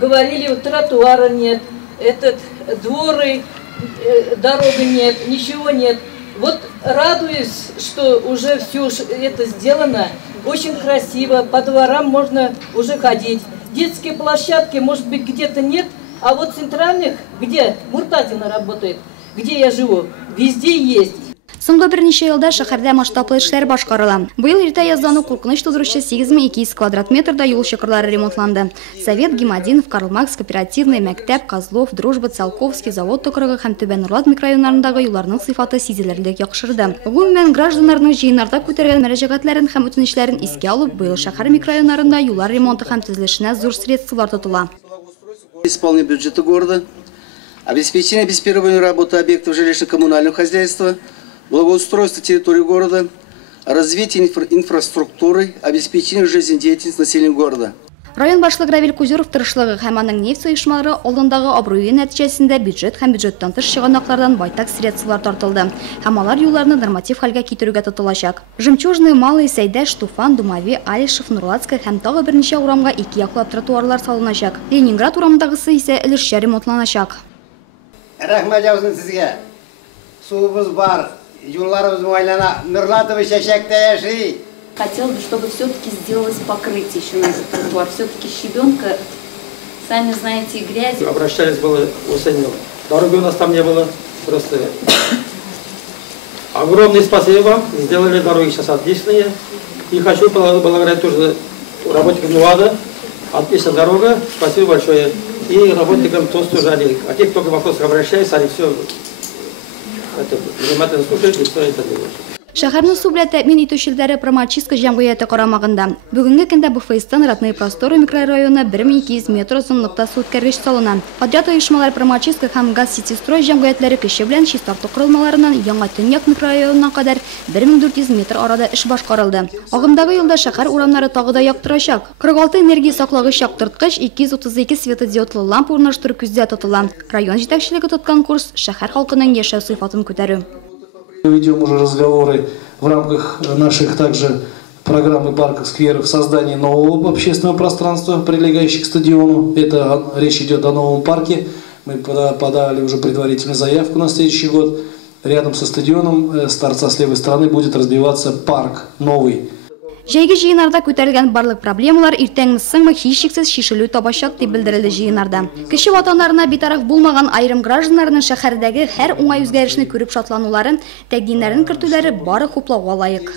говорили, тротуара нет, дворы, дороги нет, ничего нет. Вот радуюсь, что уже все это сделано, очень красиво, по дворам можно уже ходить. Детские площадки, может быть, где-то нет, а вот центральных, где Муртазина работает, где я живу, везде есть. Соңгы берничә елда шәһәрдә масштаблы эшләр башкарыла. Быел иртә яздан ук куркыныч тудыручы 8200 квадрат метрда юл чокырлары ремонтланды. Совет, Гимадинов, Карл Маркс, кооперативный, мәктәп, Козлов, Дружба, Циолковский, завод токырыгы һәм Түбән Урлат микрорайоннарындагы юлларның сыйфаты сизелерлек яхшырды. Гомумән гражданнарның җыеннарда күтәргән мөрәҗәгатьләрен һәм үтенечләрен искә алып, быел шәһәр микрорайоннарында юллар ремонты һәм төзелешенә зур средствалар тотыла. Исполнение бюджета города, обеспечение обеспечения работы объектов жилищно-коммунального хозяйства, благоустройство территории города, развитие инфраструктуры, обеспечение жизнедеятельности населения города. Район башлыгы Равил Кузеров тырышлыгы һәм аның нефть оешмалары алдындагы абруй нәтиҗәсендә бюджет һәм бюджеттан тыш чыганаклардан байтак средствалар тартылды. Һәм алар юлларны норматив хәлгә китерүгә тотылачак. Жемчужный, Малый, Сәйдәш, Туфан, Думави, Алишев, Нурлатская һәм тагы берничә урамга ике яклап тротуарлар салыначак. Ленинград урамындагысы исә өлешчә ремонтланачак. Рәхмәт яусын сезгә. Суыбыз бар, юлларыбыз майлана, Нурлатова чәчәктә яши. Хотел бы, чтобы все-таки сделалось покрытие еще на этот тротуар. Все-таки щебенка, сами знаете, грязь. Обращались было осенью. Дороги у нас там не было. Просто огромное спасибо вам. Сделали дороги сейчас отличные. И хочу благодарить тоже работникам НУАДа. Отличная дорога. Спасибо большое. И работникам тоже они. А те, кто к вопросу обращается, они все внимательно слушают и все это делают. Шәһәрне су белән тәэмин итүчеләре Промачистка җәмгыяте карамагында. Бүгенге көндә БФСтан Ратные просторы микрорайоны 1200 метр озынлыкта су үткәргеч салына. Подряд оешмалар Промачистка һәм Газ-Сити-Строй җәмгыятьләре көче белән чистарту корылмаларыннан Яңа Төньяк микрорайонына кадәр 1400 метр арада эш башкарылды. Агымдагы елда шәһәр урамнары тагы да яктырачак. 46 энергия саклагыч яктырткыч, 232 светодиодлы лампа урнаштыру күздә тотыла. Район җитәкчелеге тоткан курс шәһәр халкының яшәү сыйфатын күтәрү. Ведем уже разговоры в рамках наших также программ и парков, скверов, создания нового общественного пространства, прилегающих к стадиону. Это речь идет о новом парке. Мы подали уже предварительную заявку на следующий год. Рядом со стадионом, с торца с левой стороны, будет разбиваться парк новый. Җәйге җыеннарда күтәрелгән барлык проблемалар иртәнге һичшиксез шишелү табачак дип белдерелде җыеннарда. Кеше ватаннарына битараф булмаган айрым гражданнарның шәһәрдәге һәр уңай үзгәрешне күреп шатлануларын, тәкъдимнәрен кертүләре бары хуплауга лаек.